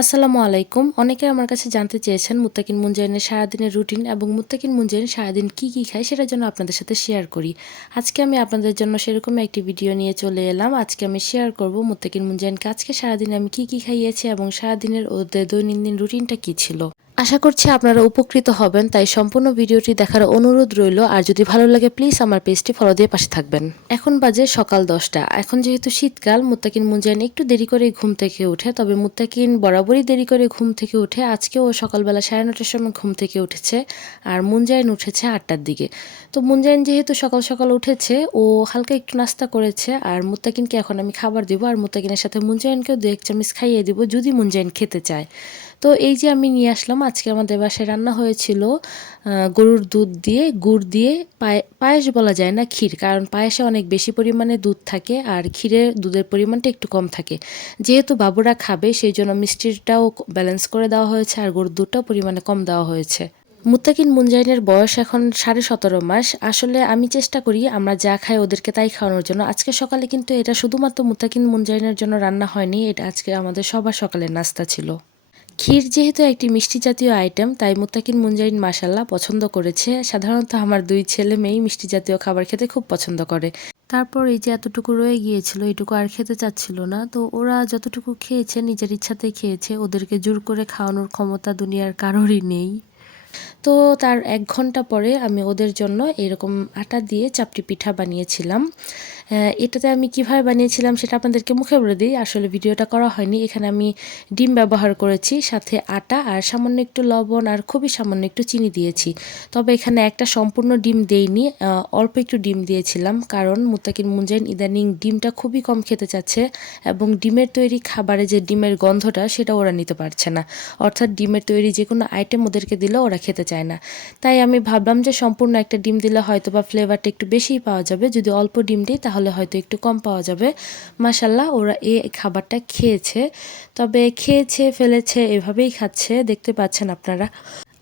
আসসালামু আলাইকুম। অনেকে আমার কাছে জানতে চেয়েছেন মুত্তাকিন মুঞ্জাইনের সারাদিনের রুটিন এবং মুত্তাকিন মুঞ্জাইন সারাদিন কি কি খায় সেটার জন্য আপনাদের সাথে শেয়ার করি। আজকে আমি আপনাদের জন্য সেরকম একটি ভিডিও নিয়ে চলে এলাম। আজকে আমি শেয়ার করব মুত্তাকিন মুঞ্জাইনকে আজকে সারাদিন আমি কি কি খাইয়েছি এবং সারাদিনের ওদের দৈনন্দিন রুটিনটা কি ছিল। আশা করছি আপনারা উপকৃত হবেন, তাই সম্পূর্ণ ভিডিওটি দেখার অনুরোধ রইল। আর যদি ভালো লাগে প্লিজ আমার পেজটি ফলো দিয়ে পাশে থাকবেন। এখন বাজে সকাল দশটা। এখন যেহেতু শীতকাল, মুত্তাকিন মুনজাইন একটু দেরি করে ঘুম থেকে উঠে, তবে মুত্তাকিন বরাবরই দেরি করে ঘুম থেকে উঠে, আজকেও সকালবেলা সাড়ে নটার সময় ঘুম থেকে উঠেছে, আর মুনজাইন উঠেছে আটটার দিকে। তো মুনজাইন যেহেতু সকাল সকাল উঠেছে, ও হালকা একটু নাস্তা করেছে, আর মুত্তাকিনকে এখন আমি খাবার দিব, আর মুত্তাকিনের সাথে মুনজাইনকেও দু এক চামচ খাইয়ে দিব, যদি মুনজাইন খেতে চায়। তো এই যে আমি নিয়ে আসলাম, আজকে আমাদের বাসায় রান্না হয়েছিল গরুর দুধ দিয়ে, গুড় দিয়ে পায়েস বলা যায় না ক্ষীর, কারণ পায়েসে অনেক বেশি পরিমাণে দুধ থাকে আর ক্ষীরের দুধের পরিমাণটা একটু কম থাকে। যেহেতু বাবুরা খাবে, সেই জন্য মিষ্টিটাও ব্যালেন্স করে দেওয়া হয়েছে আর গরুর দুধটাও পরিমাণে কম দেওয়া হয়েছে। মুত্তাকিন মুনজাইনের বয়স এখন সাড়ে সতেরো মাস। আসলে আমি চেষ্টা করি আমরা যা খাই ওদেরকে তাই খাওয়ানোর জন্য। আজকে সকালে কিন্তু এটা শুধুমাত্র মুত্তাকিন মুনজাইনের জন্য রান্না হয়নি, এটা আজকে আমাদের সবার সকালের নাস্তা ছিল। ক্ষীর যেহেতু একটি মিষ্টি জাতীয় আইটেম তাই মুত্তাকিন মুনজাইন মাসাল্লাহ পছন্দ করেছে। সাধারণত আমার দুই ছেলে মেয়েই মিষ্টি জাতীয় খাবার খেতে খুব পছন্দ করে। তারপর এই যে এতটুকু রয়ে গিয়েছিল এইটুকু আর খেতে চাচ্ছিল না। তো ওরা যতটুকু খেয়েছে, নিজের ইচ্ছাতেই খেয়েছে, ওদেরকে জোর করে খাওয়ানোর ক্ষমতা দুনিয়ার কারোরই নেই। তো তার এক ঘণ্টা পরে আমি ওদের জন্য এরকম আটা দিয়ে চাপটি পিঠা বানিয়েছিলাম। এটাতে আমি কীভাবে বানিয়েছিলাম সেটা আপনাদেরকে মুখে বলে দিই। আসলে ভিডিওটা করা হয়নি। এখানে আমি ডিম ব্যবহার করেছি, সাথে আটা আর সামান্য একটু লবণ আর খুবই সামান্য একটু চিনি দিয়েছি। তবে এখানে একটা সম্পূর্ণ ডিম দেইনি অল্প একটু ডিম দিয়েছিলাম কারণ মুতাকিন মুঞ্জাইন ইদানিং ডিমটা খুবই কম খেতে চাচ্ছে এবং ডিমের তৈরি খাবারে যে ডিমের গন্ধটা সেটা ওরা নিতে পারছে না। অর্থাৎ ডিমের তৈরি যে কোনো আইটেম ওদেরকে দিলে ওরা খেতে চায় না। তাই আমি ভাবলাম যে সম্পূর্ণ একটা ডিম দিলে হয়তো বা ফ্লেভারটা একটু বেশিই পাওয়া যাবে। যদি অল্প ডিম দিই তাহলে হয়তো একটু কম পাওয়া যাবে। মাসাল্লাহ ওরা এই খাবারটা খেয়েছে। তবে খেয়েছে, ফেলেছে, এভাবেই খাচ্ছে, দেখতে পাচ্ছেন আপনারা।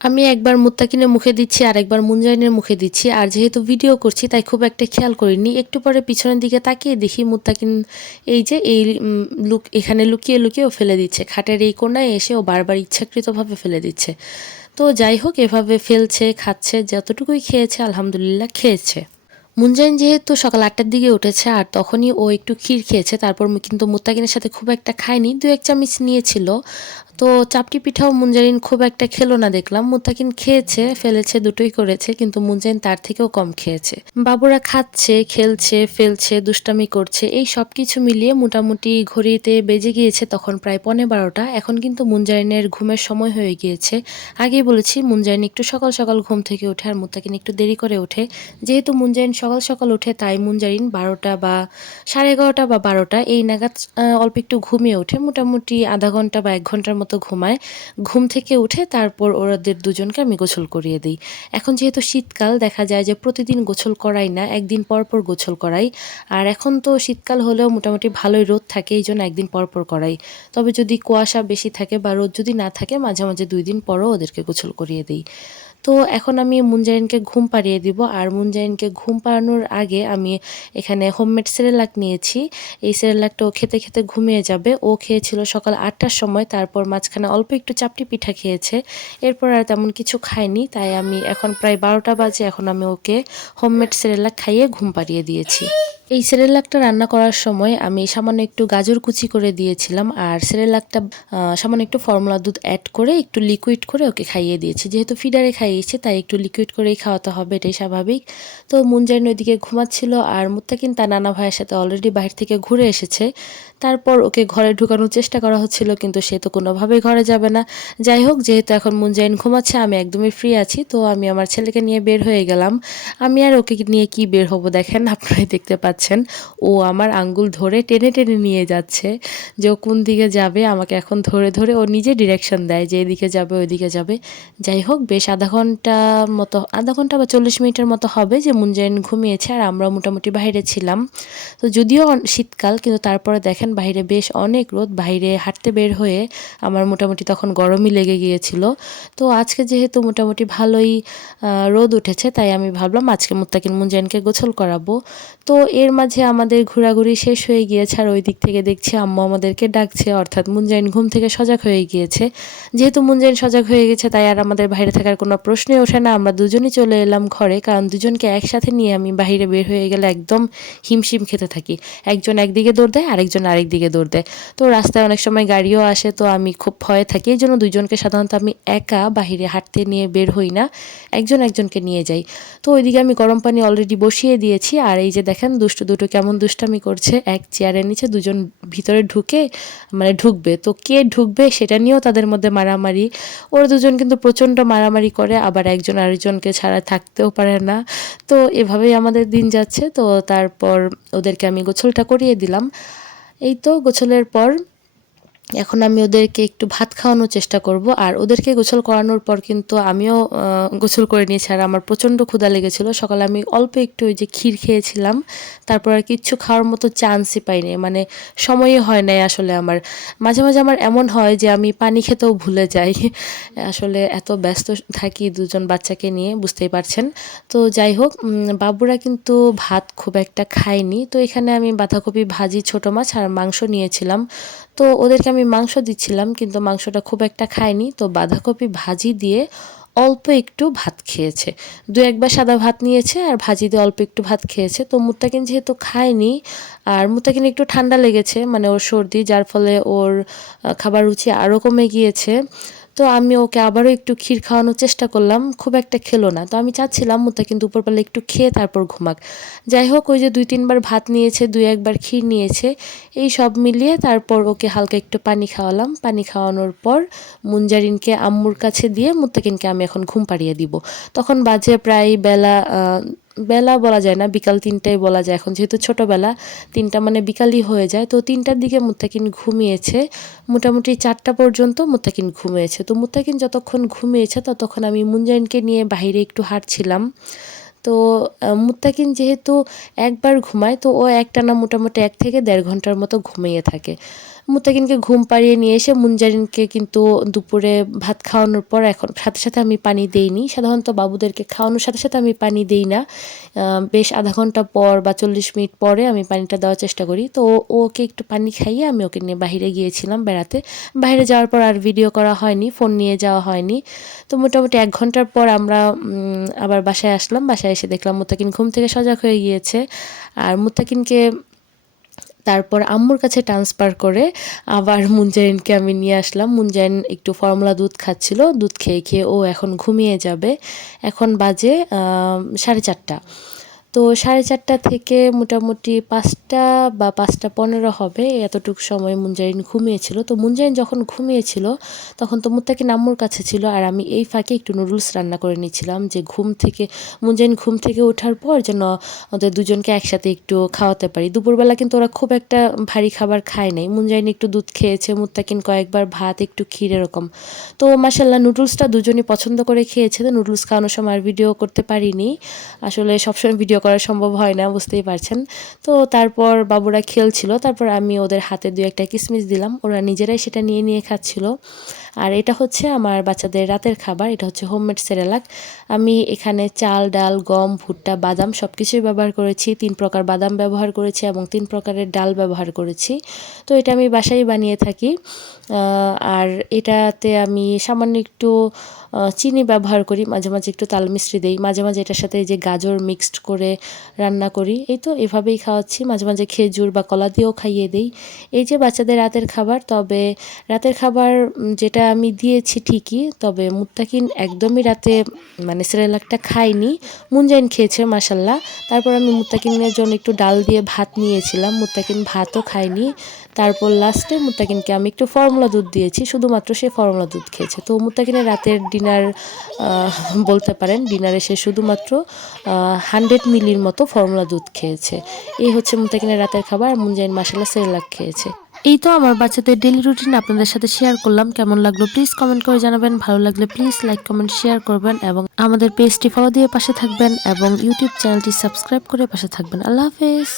আমি একবার মুত্তাকিনের মুখে দিচ্ছি আর একবার মুনজাইনের মুখে দিচ্ছি। আর যেহেতু ভিডিও করছি, তাই খুব একটা খেয়াল করিনি। একটু পরে পিছনের দিকে তাকিয়ে দেখি মুত্তাকিন এই যে, এই লুক, এখানে লুকিয়ে লুকিয়ে ও ফেলে দিচ্ছে। খাটের এই কোনায় এসে ও বারবার ইচ্ছাকৃতভাবে ফেলে দিচ্ছে। তো যাই হোক, এভাবে ফেলছে, খাচ্ছে, যতটুকুই খেয়েছে, আলহামদুলিল্লাহ খেয়েছে। মুনজাইন যেহেতু সকাল আটটার দিকে উঠেছে, আর তখনই ও একটু ক্ষীর খেয়েছে, তারপর কিন্তু মুত্তাকিনের সাথে খুব একটা খায়নি দু এক চামচ নিয়েছিল। তো চাপটি পিঠাও মুঞ্জারিন খুব একটা খেলো না দেখলাম। মুত্তাকিন খেয়েছে, ফেলেছে, দুটোই করেছে, কিন্তু মুনজাইন তার থেকেও কম খেয়েছে। বাবুরা খাচ্ছে, খেলছে, ফেলছে, দুষ্টামি করছে, এই সব কিছু মিলিয়ে মোটামুটি ঘড়িতে বেজে গিয়েছে তখন প্রায় পনে বারোটা। এখন কিন্তু মুনজারিনের ঘুমের সময় হয়ে গিয়েছে। আগেই বলেছি, মুনজারিন একটু সকাল সকাল ঘুম থেকে ওঠে আর মুত্তাকিন একটু দেরি করে ওঠে। যেহেতু মুঞ্জারিন সকাল সকাল ওঠে, তাই মুঞ্জারিন বারোটা বা সাড়ে এগারোটা বা বারোটা, এই নাগাদ অল্প একটু ঘুমিয়ে ওঠে। মোটামুটি আধা ঘণ্টা বা এক ঘণ্টার মতো মতো ঘুমায়। ঘুম থেকে উঠে তারপর ওরাদের দুজনকে আমি গোসল করিয়ে দিই। এখন যেহেতু শীতকাল, দেখা যায় যে প্রতিদিন গোসল করাই না, একদিন পর পর গোসল করাই। আর এখন তো শীতকাল হলেও মোটামুটি ভালোই রোদ থাকে, এই জন্য একদিন পর পর করাই। তবে যদি কুয়াশা বেশি থাকে বা রোদ যদি না থাকে, মাঝে মাঝে দুই দিন পরও ওদেরকে গোসল করিয়ে দিই। তো এখন আমি মুনজাইনকে ঘুম পাড়িয়ে দিব। আর মুনজাইনকে ঘুম পাড়ানোর আগে আমি এখানে হোমমেড সেরেলাক নিয়েছি। এই সেরেলাকটা ও খেতে খেতে ঘুমিয়ে যাবে। ও খেয়েছিল সকাল আটটার সময়, তারপর মাঝখানে অল্প একটু চাপটি পিঠা খেয়েছে। এরপর আর তেমন কিছু খায়নি, তাই আমি এখন প্রায় বারোটা বাজে, এখন আমি ওকে হোমমেড সেরেলাক খাইয়ে ঘুম পাড়িয়ে দিয়েছি। এই সেরেলাকটা রান্না করার সময় আমি সামান্য একটু গাজর কুচি করে দিয়েছিলাম আর সেরেলাকটা সামান্য একটু ফর্মুলা দুধ অ্যাড করে একটু লিকুইড করে ওকে খাইয়ে দিয়েছি। যেহেতু ফিডারে খাইয়েছে, তাই একটু লিকুইড করেই খাওয়াতে হবে, এটাই স্বাভাবিক। তো মুনজাইন ওইদিকে ঘুমাচ্ছিল আর মুত্তাকিন তার নানা ভাইয়ের সাথে অলরেডি বাহির থেকে ঘুরে এসেছে। তারপর ওকে ঘরে ঢুকানোর চেষ্টা করা হচ্ছিল, কিন্তু সে তো কোনোভাবেই ঘরে যাবে না। যাই হোক, যেহেতু এখন মুনজাইন ঘুমাচ্ছে, আমি একদমই ফ্রি আছি, তো আমি আমার ছেলেকে নিয়ে বের হয়ে গেলাম। আমি আর ওকে নিয়ে কি বের হব দেখেন, আপনারাই দেখতে পাচ্ছেন। ও আমার আঙ্গুল ধরে টেনে টেনে নিয়ে যাচ্ছে। যে ও কোন দিকে যাবে, আমাকে এখন ধরে ধরে ও নিজে ডিরেকশন দেয় যে এদিকে যাবে, ওইদিকে যাবে। যাই হোক, বেশ আধা ঘণ্টা মতো, আধা ঘণ্টা বা চল্লিশ মিনিটের মতো হবে যে মুনজাইন ঘুমিয়েছে আর আমরা মোটামুটি বাইরে ছিলাম। তো যদিও শীতকাল, কিন্তু তারপরে দেখেন বাইরে বেশ অনেক রোদ, বাইরে হাঁটতে বের হয়ে আমার মোটামুটি তখন গরমই লেগে গিয়েছিল। তো আজকে যেহেতু মোটামুটি ভালোই রোদ উঠেছে, তাই আমি ভাবলাম আজকে মুত্তাকিন মুনজাইনকে গোসল করাবো। তো এর এর মাঝে আমাদের ঘোরাঘুরি শেষ হয়ে গিয়েছে আর ওই দিক থেকে দেখছি আম্মু আমাদেরকে ডাকছে, অর্থাৎ মুনজাইন ঘুম থেকে সজাগ হয়ে গিয়েছে। যেহেতু মুঞ্জাইন সজাগ হয়ে গেছে, তাই আর আমাদের বাইরে থাকার কোনো প্রশ্নই ওঠে না। আমরা দুজনই চলে এলাম ঘরে, কারণ দুজনকে একসাথে নিয়ে আমি বাইরে বের হয়ে গেলে একদম হিমশিম খেতে থাকি। একজন একদিকে দৌড় দেয়, আরেকজন আরেক দিকে দৌড় দেয়। তো রাস্তায় অনেক সময় গাড়িও আসে, তো আমি খুব ভয়ে থাকি। এই জন্য দুজনকে সাধারণত আমি একা বাহিরে হাঁটতে নিয়ে বের হই না, একজন একজনকে নিয়ে যাই। তো ওইদিকে আমি গরম পানি অলরেডি বসিয়ে দিয়েছি, আর এই যে দেখেন দুষ্টু দুটো কেমন দুষ্টামি করছে, এক চেয়ারের নিচে দুজন ভিতরে ঢুকে মানে ঢুকবে। তো কে ঢুকবে সেটা নিয়েও তাদের মধ্যে মারামারি। ওরা দুজন কিন্তু প্রচণ্ড মারামারি করে, আবার একজন আরেকজনকে ছাড়া থাকতেও পারে না। তো এভাবেই আমাদের দিন যাচ্ছে। তো তারপর ওদেরকে আমি গোছলটা করিয়ে দিলাম। এই তো গোছলের পর এখন আমি ওদেরকে একটু ভাত খাওয়ানোর চেষ্টা করব। আর ওদেরকে গোসল করানোর পর কিন্তু আমিও গোসল করে নিয়েছি। আর আমার প্রচণ্ড ক্ষুধা লেগেছিল। সকালে আমি অল্প একটু ওই যে ক্ষীর খেয়েছিলাম। তারপর আর কিচ্ছু খাওয়ার মতো চান্সই পাইনি। মানে সময়ই হয় নাই আসলে আমার। মাঝে মাঝে আমার এমন হয় যে আমি পানি খেতেও ভুলে যাই। আসলে এত ব্যস্ত থাকি দুজন বাচ্চাকে নিয়ে, বুঝতেই পারছেন। তো যাই হোক বাবুরা কিন্তু ভাত খুব একটা খায়নি। তো এখানে আমি বাঁধাকপি, ভাজি, ছোটো মাছ আর মাংস নিয়েছিলাম। তো ওদেরকে আমি মাংস দিচ্ছিলাম, কিন্তু মাংসটা খুব একটা খায়নি তো বাঁধাকপি ভাজি দিয়ে অল্প একটু ভাত খেয়েছে। দু একবার সাদা ভাত নিয়েছে আর ভাজি দিয়ে অল্প একটু ভাত খেয়েছে। তো মুত্তাকিন যেহেতু খায়নি আর মুত্তাকিন একটু ঠান্ডা লেগেছে মানে ওর সর্দি, যার ফলে ওর খাবার রুচি আরও কমে গিয়েছে। তো আমি ওকে আবারও একটু ক্ষীর খাওয়ানোর চেষ্টা করলাম, খুব একটা খেলো না। তো আমি চাচ্ছিলাম মুতা কিন্তু উপরবেলা একটু খেয়ে তারপর ঘুমাক। যাই হোক, ওই যে দুই তিনবার ভাত নিয়েছে, দুই একবার ক্ষীর নিয়েছে, এই সব মিলিয়ে তারপর ওকে হালকা একটু পানি খাওয়ালাম। পানি খাওয়ানোর পর মুঞ্জারিনকে আম্মুর কাছে দিয়ে মুত্তাকিনকে আমি এখন ঘুম পাড়িয়ে দিব। তখন বাজে প্রায় বেলা বেলা বলা যায় না, বিকাল তিনটাই বলা যায়। এখন যেহেতু ছোটোবেলা, তিনটা মানে বিকালই হয়ে যায়। তো তিনটার দিকে মুত্তাকিন ঘুমিয়েছে। মোটামুটি চারটা পর্যন্ত মুত্তাকিন ঘুমিয়েছে। তো মুত্তাকিন যতক্ষণ ঘুমিয়েছে, ততক্ষণ আমি মুঞ্জাইনকে নিয়ে বাইরে একটু হাঁটছিলাম। তো মুত্তাকিন যেহেতু একবার ঘুমায়, তো ও একটানা মোটামুটি এক থেকে দেড় ঘণ্টার মতো ঘুমিয়ে থাকে। মুত্তাকিনকে ঘুম পাড়িয়ে নিয়ে এসে মুঞ্জারিনকে কিন্তু দুপুরে ভাত খাওয়ানোর পর এখন সাথে সাথে আমি পানি দেইনি। সাধারণত বাবুদেরকে খাওয়ানোর সাথে সাথে আমি পানি দেই না। বেশ আধা ঘণ্টা পর বা চল্লিশ মিনিট পরে আমি পানিটা দেওয়ার চেষ্টা করি। তো ওকে একটু পানি খাইয়ে আমি ওকে নিয়ে বাহিরে গিয়েছিলাম বেড়াতে। বাইরে যাওয়ার পর আর ভিডিও করা হয়নি ফোন নিয়ে যাওয়া হয়নি। তো মোটামুটি এক ঘণ্টার পর আমরা আবার বাসায় আসলাম। বাসায় এসে দেখলাম মুতাকিন ঘুম থেকে সজাগ হয়ে গিয়েছে। আর মুত্তাকিনকে তারপর আম্মুর কাছে ট্রান্সফার করে আবার মুনজারিনকে আমি নিয়ে আসলাম। মুনজারিন একটু ফর্মুলা দুধ খাচ্ছিল, দুধ খেয়ে খেয়ে ও এখন ঘুমিয়ে যাবে। এখন বাজে সাড়ে চারটা। তো সাড়ে চারটা থেকে মোটামুটি পাঁচটা বা পাঁচটা পনেরো হবে, এতটুকু সময় মুঞ্জাইন ঘুমিয়েছিল। তো মুঞ্জাইন যখন ঘুমিয়েছিল, তখন তো মুত্তাকি নাম্মুর কাছে ছিল আর আমি এই ফাঁকে একটু নুডলস রান্না করে নিয়েছিলাম যে ঘুম থেকে মুঞ্জাইন ঘুম থেকে ওঠার পর যেন ওদের দুজনকে একসাথে একটু খাওয়াতে পারি। দুপুরবেলা কিন্তু ওরা খুব একটা ভারী খাবার খায় নাই। মুঞ্জাইন একটু দুধ খেয়েছে, মুত্তাকিন কয়েকবার ভাত, একটু ক্ষীর এরকম। তো মাসাল্লাহ নুডলসটা দুজনই পছন্দ করে খেয়েছে। তো নুডলস খাওয়ানোর সময় আর ভিডিও করতে পারিনি। আসলে সবসময় ভিডিও করা সম্ভব হয় না, বুঝতেই পারছেন। তো তারপর বাবুরা খেলছিল, তারপর আমি ওদের হাতে দু একটা কিসমিস দিলাম, ওরা নিজেরাই সেটা নিয়ে নিয়ে খাচ্ছিল। আর এটা হচ্ছে আমার বাচ্চাদের রাতের খাবার, এটা হচ্ছে হোমমেড সেরেলাক। আমি এখানে চাল, ডাল, গম, ভুট্টা, বাদাম সব কিছুই ব্যবহার করেছি, তিন প্রকার বাদাম ব্যবহার করেছি এবং তিন প্রকারের ডাল ব্যবহার করেছি। তো এটা আমি বাসায় বানিয়ে থাকি। আর এটাতে আমি সামান্য একটু চিনি ব্যবহার করি, মাঝে মাঝে একটু তাল মিষ্টি দিই, মাঝে মাঝে এটার সাথে যে গাজর মিক্সড করে রান্না করি। এই তো এভাবেই খাওয়াচ্ছি। মাঝে মাঝে খেজুর বা কলা দিয়েও খাইয়ে দিই। এই যে বাচ্চাদের রাতের খাবার, তবে রাতের খাবার যেটা আমি দিয়েছি ঠিকই, তবে মুত্তাকিন একদমই রাতে মানে সেরেলাকটা খাইনি। মুনজাইন খেয়েছে মাসাল্লাহ তারপর আমি মুত্তাকিনের জন্য একটু ডাল দিয়ে ভাত নিয়েছিলাম। মুত্তাকিন ভাতও খায়নি তারপর লাস্টে মুত্তাকিনকে আমি একটু ফর্মুলা দুধ দিয়েছি, শুধুমাত্র সে ফর্মুলা দুধ খেয়েছে। তো মুত্তাকিনের রাতের ডিনার বলতে পারেন ডিনারে সে শুধুমাত্র হান্ড্রেড মিলির মতো ফর্মুলা দুধ খেয়েছে। এই হচ্ছে মুত্তাকিনের রাতের খাবার, মুনজাইন মাসাল্লাহ সেরেলাক খেয়েছে। এই তো আমার বাচ্চাদের ডেলি রুটিন আপনাদের সাথে শেয়ার করলাম। কেমন লাগল প্লিজ কমেন্ট করে জানাবেন। ভালো লাগলে প্লিজ লাইক কমেন্ট শেয়ার করবেন এবং আমাদের পেজটি ফলো দিয়ে পাশে থাকবেন এবং ইউটিউব চ্যানেলটি সাবস্ক্রাইব করে পাশে থাকবেন। আল্লাহ হাফেজ।